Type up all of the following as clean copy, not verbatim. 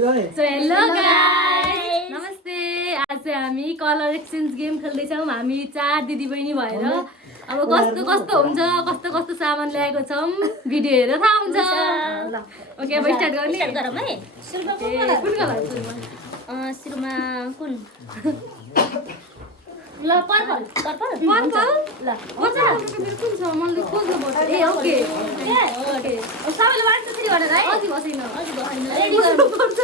So hello guys नमस्ते आज चाहिँ हामी कलर एक्सचेन्ज गेम खेल्दैछौँ हामी 4 दिदीबहिनी भएर अब कस्तो कस्तो हुन्छ कस्तो कस्तो सामान ल्याएको छौँ भिडियो हेरेर थाहा हुन्छ ओके अब स्टार्ट गर्ने गरौँ है सुरुमा कुन कलर सुरुमा कुन ल पर्पल पर्पल पर्पल ल कुन छ मैले खोज्नु पर्छ ए ओके ओके सबैले 1 2 3 भनेर है अझै बसेन रेडी गर्नुपर्छ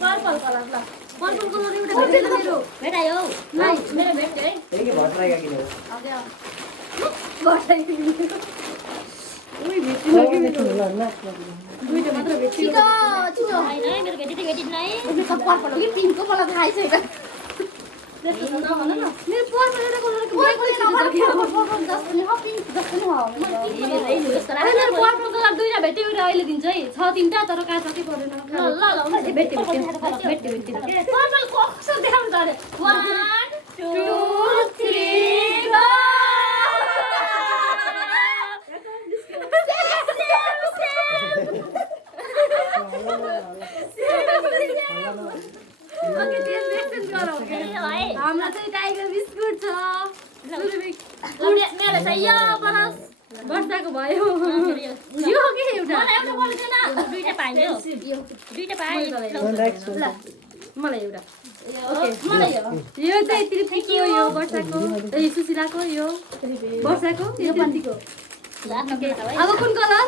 पर्पल कलर ल पर्पल कलर एउटा भेटेन मेरो भेटायो नाइ मेरो भेट्यो है के भट्राइ किन उही भेटिन कि मेरो दुईटा मात्र भेटियो छिटो छिटो हैन है मेरो भेटिन है सब पर्पल हो कि पिङ्कको मलाई थाहै छैन त्यस्तो नभन न मेरो पर्पल एउटा कलरको पर्पल जस्तो नि हो पिङ्क जस्तो नि हो मेरो पर्पल कलर दुईटा भेट्यो एउटा अहिले दिन्छ है छ तीनटा तर काट्नै परेन ल भेट्यो पर्पल कस्तो देखाउनु त 1 2 3 गो ओके टेस्ट एक्सचेन्ज गरौँ हाम्रो चाहिँ टाइगर बिस्कुट छ मेरो चाहिँ यो बरस वर्षाको भयो यो के एउटा एउटा बोल्दैन दुईटा पाइयो दुईटा पाइयो मलाई एउटा ओके मलाई यो चाहिँ तृप्तिको यो वर्षाको ए सुशीलाको यो वर्षाको यो पन्तीको अब कुन कलर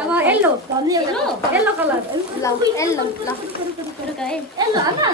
अब येल्लो येल्लो कलर ल येल्लो ल येल्लो आमा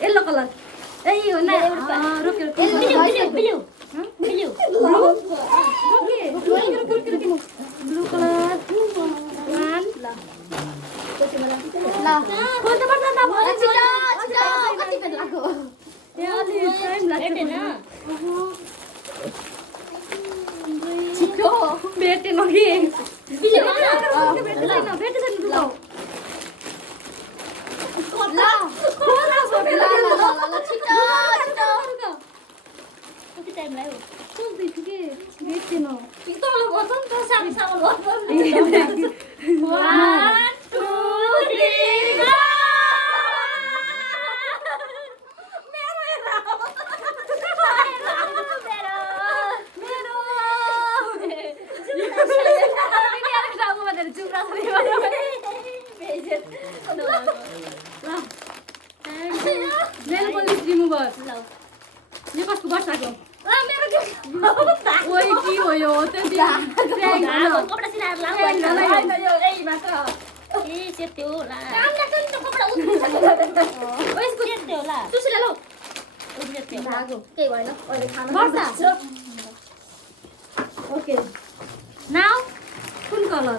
येल्लो कलर ए यो न रुक ब्लू कलर भेटेन कि यो कसको वर्षाको ओइ के हो यो कपडा सिलाएर लाउ ए सेत्यो ला काम लाग्छ नि त कपडा उस्को सेत्यो ला सुशीला लो सेत्यो भागो के भएन अहिले खाना वर्षा ओके नाउ कुन कलर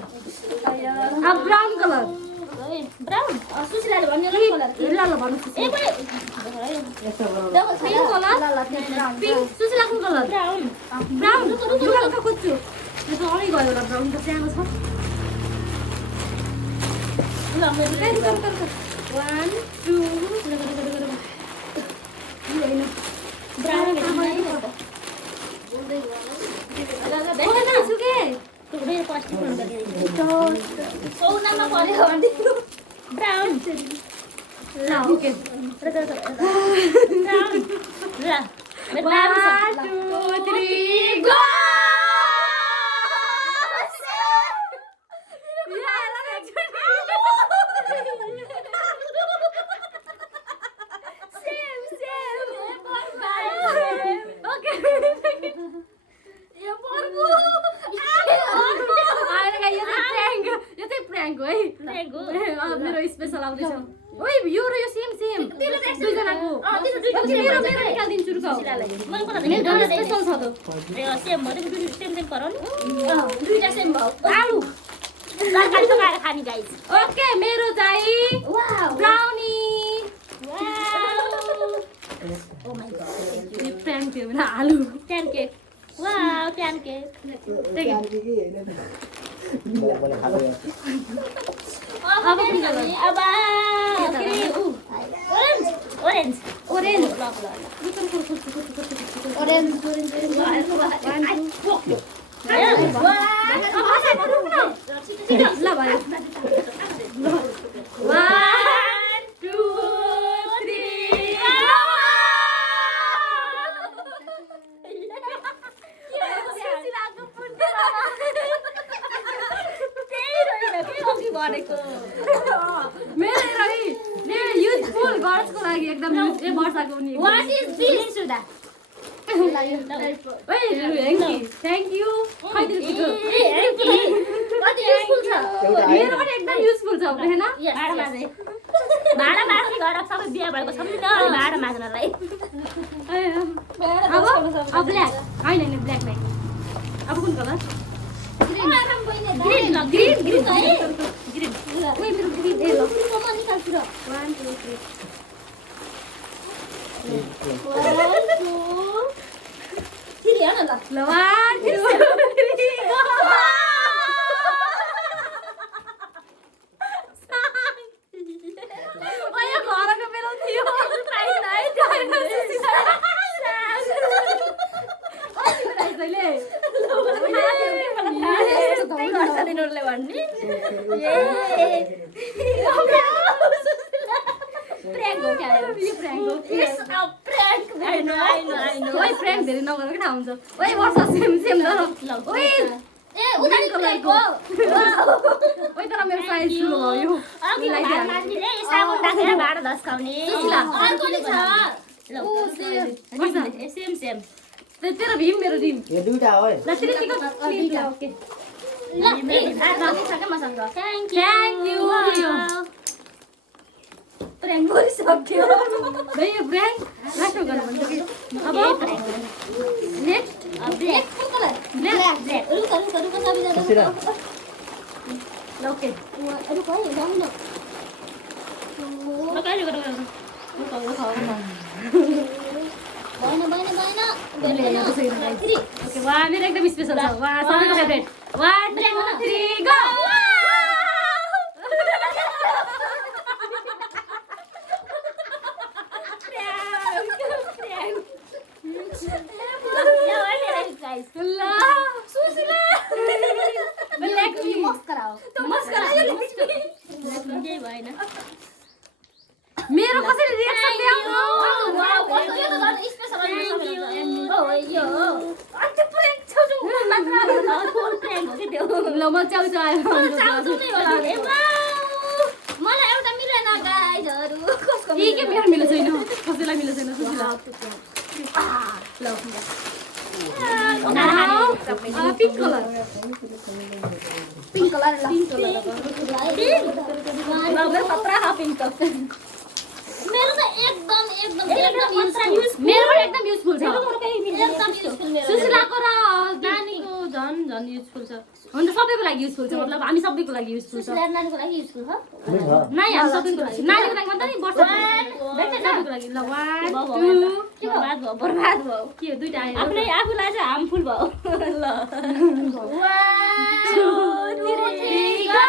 अब ब्राउन कलर ब्राउन सुशीलाले भन्यो ल कलर ल भन्नु ए पनि पिङ्क कलर पिङ्क सुशीला कुन कलर ब्राउन ब्राउन लुगा खोज्छु यो त अलिक गयो होला ब्राउन त सानो छ 1 2 मेरो स्पेशल आउँदैछ ओइ यो र यो सेम सेम दुईजनाको मेरो निकालिदिन्छु रुक मेरो स्पेशल छ त सेम गरौँ दुईटा सेम भयो आलु तरकारी पकाएर खाने गाइस ओके मेरो चाहिँ ब्राउनी ओ माय गॉड यो प्यान थियो भने आलु प्यानकेक वाउ प्यानकेक अब कुन खाने अब ओरेन्ज ल भयो 1 2 मेरो युजफुल गर्ल्सको लागि एकदम वर्षाको नि what is this Sudha thank you कति युजफुल छ मेरो पनि एकदम युजफुल छ हैन भाडा माग्ने घर सबै बिहा भएको छ नि त भाडा माग्नलाई अब ब्ल्याक हैन ब्ल्याक नै अब कुन कलर ग्रीन ओइ मेरो ग्रीन ए ल म निकाल्छु र 1 2 3 हेर्न ल 1 2 फ्रेन्ड धेरै नगरेको थाहा हुन्छ ओइ वर्ष सेम सेम ल ओइ ए उदानी कलरको ओइ तर मेरो साइज ठुलो भयो मान्छेले साबुन राखेर भाडा धस्काउने अर्को नि छ ल सेम सेम तेरो भीम मेरो भीम यो दुईटा हो ल त्रितिको ओके ल ए राख्नु छ के मसँग थ्यांक यू प्र्याङ्क गरिसक्यो भाइ यो ब्रान्ड राख्नु गर्नु भन्छ कि अब नेक्स्ट ब्ल्याक कुन कलर ब्ल्याक रुक सबै जाँदा ल ओके रुक है जाऊ न भएन ओके वा मेरो एकदम स्पेशल छ वा सबैको फेभरेट 1 2 3 गो मेरो कसरी रिएक्सन ल्याउनु ल म च्याउँछु मलाई एउटा मिलेन गाइजहरु कसको के मेरो मिल्छ छैन कसैलाई मिल्छ छैन सुसिला ल पिंक कलर मेरो पत्रा पिंक मेरो त एकदम एकदम युजफुल छ सुसिलाको र नानीको झन् युजफुल छ हुन्छ सबैको लागि युजफुल छ मतलब हामी सबैको लागि युजफुल छ नानीको लागि युजफुल हो नानी हामी सबैको लागि नानीको लागि मात्र नि वर्ष सबैको लागि ल 1 2 बर्बाद भयो के हो दुईटा आयो आफूलाई चाहिँ हार्मफुल भयो ल 1 2 3 गो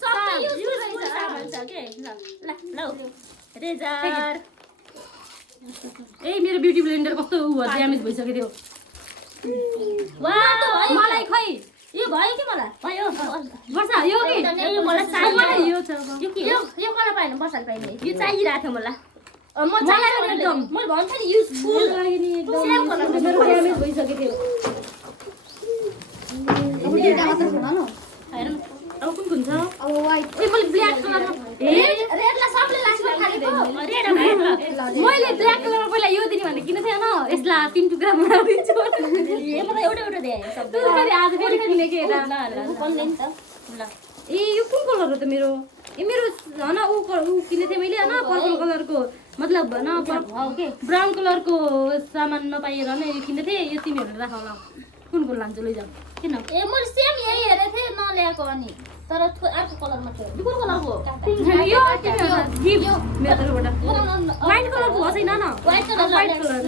सबै युजफुल सामान छ के ल ल रेजर ए मेरो ब्युटी ब्लेन्डर कस्तो ड्यामेज भइसक्यो थियो वाह मलाई खै यो भयो कि मलाई भयो वर्षा यो के यो मलाई चाहियो यो छ अब। यो कलर पाएन बसाल पाइने यो चाहिरहेको थियो मलाई म मलाई चाहियो एकदम। मैले भन्छु नि युजफुल मेरो लागि नि एकदम सेम कलरको मेरो ड्यामेज भइसक्यो थियो अब दुईटा मात्र छ न हेरौँ अब कुन छ अब वाइट ए मैले ब्ल्याक कलरमा रेडलाई सबले लास्टमा खालेको रेड मैले ब्ल्याक कलरमा पहिला यो दिने भनेर किन थिएन यसलाई 3 टुक्रा बनाइदिन्छु यो मलाई एउटा एउटा दे सब त्यो फेरि आज फेरि किनेको हेर ल कसले नि त ल ए यो कुन कलर हो त मेरो ए मेरो हैन ऊ किने थिएँ मैले हैन पर्पल कलरको मतलब हैन ओके ब्राउन कलरको सामान नपाइएर नै यो किने थिएँ यो तिमीहरूले राख होला कुन कुन लान्छु लैजाऊ किन ए मैले सेम यही हेरेको थिएँ नल्याएको अनि तर अर्को कलरमा थियो यो कुन कलरको यो तिमीहरूलाई गिफ्ट मेरो तर्फबाट व्हाइट कलरको हो छैन न white colour white colour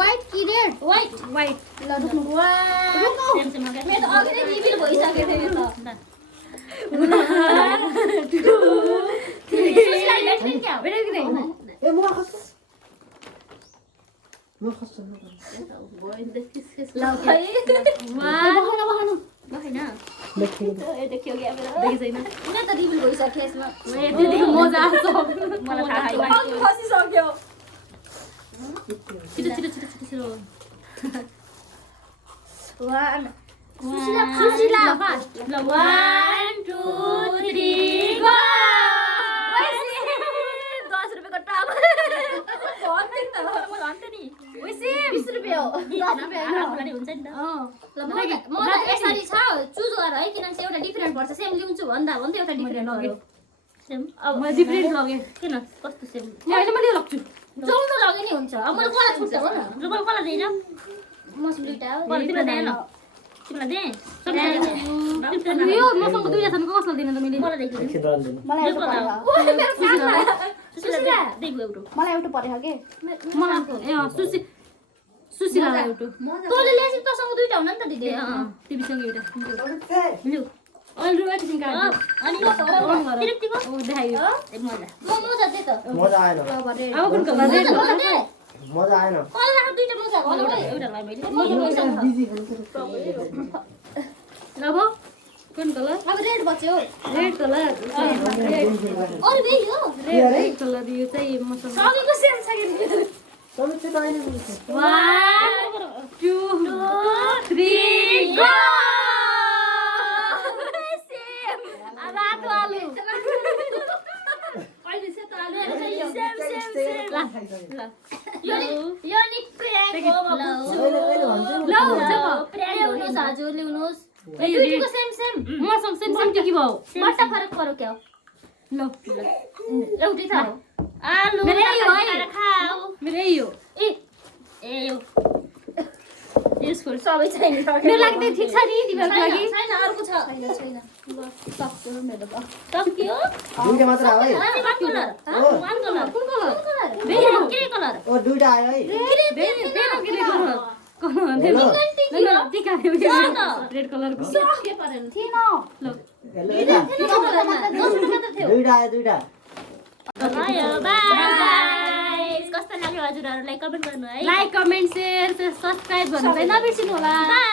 white कि रेड व्हाइट व्हाइट ल रुक्नु सेम सेम मेरो त अघि नै रिभिल भइसकेको थियो यो त सुशीलाई लेख्ने क्या भेट्यो कि नै ए म खस्छु ल खै वाह भएन लेख्नु ए देखियो क्या मेरो देखे छैन किन त रिभिल भइसक्यो यसमा ए त्यतिको मजा आउँछ मलाई थाहा छैन खसिसक्यो छिटो छिटो छिटो छिटो छिटो वान सुशीला फास्ट ल 1 2 3 गो 10 रुपैयाँको टप भन्थे त म भन्थे नि ओइसे 20 रुपैयाँ हो 10 रुपैयाँ होइन आफूलाई हुन्छ नि त अ ल म त यसरी छ चुज गर है किनभने चाहिँ एउटा डिफरेन्ट पर्छ सेम ल्याउँछु भन्दा भन्दै एउटा डिफरेन्ट लगे। हो सेम अब म डिफरेन्ट लगे किन कस्तो सेम मैले लग्छु जौलो लगे नि हुन्छ अब मैले कला छुट्टा हो न रुबल कला दिएन मसँग दुईटा हो तिमीलाई दे न तिमीलाई दे यो मसँग दुईटा छन् कसलाई दिनु त मैले मलाई देखियो एकछिन रहनु मलाई एउटा परेको सुशीला देखियो एउटा मलाई एउटा परेको के मलाई ए सुशीला एउटा तँले ल्याएपछि तँसँग दुईटा हुन नि त दिदी तिमीसँग एउटा दे लु अहिले रुवा एकछिन काट्छु अनि तिमीको ओ देखाइयो ए मजा मजा दे त मजा आएन अब कुन कलर दे मजा दे मजा आएन कला राख दुईटा मजा गर्नु है एउटा लाई मैले बिजी हुनु अब कुन कलर अब रेड बच्यो रेड कलर अरे बे यो रेड कलर यो चाहिँ मसँग सबैको सेम छ के सबै चाहिँ पाएन 1 2 3 गो अब आतो आलु अहिले चाहिँ त आले सेम ल यो नि प्र्याङ्क हो म बुझ्छु अहिले भन्छु ल जब प्र्याङ्क ल्याउनुस् हजुर ल्याउनुस् ए यो दुईको सेम सेम मसँग सेम सेम के भयो बट्टा फरक परो क्या हो ल एउटै छ आलु मेरो यही हो है। काटेर खाऊ मेरो यही हो ए यो युजफुल सबै छैन मेरो लागि चाहिँ ठिक छ नि तिमीहरूको लागि छैन अर्को छ छैन छैन सक्छु मेरो त सक्यो दुईटा मात्र आयो है अनि वान कलर हो वान कलर कुन कलर के कलर ओ दुईटा आयो है रेड कलरको के परेन थिएन ल हेलो दुईटा आयो दुईटा बाई कस्तो लाग्यो हजुरहरूलाई कमेन्ट गर्नु है लाइक कमेन्ट सेयर सब्सक्राइब गर्नु चाहिँ नबिर्सिनु होला बाई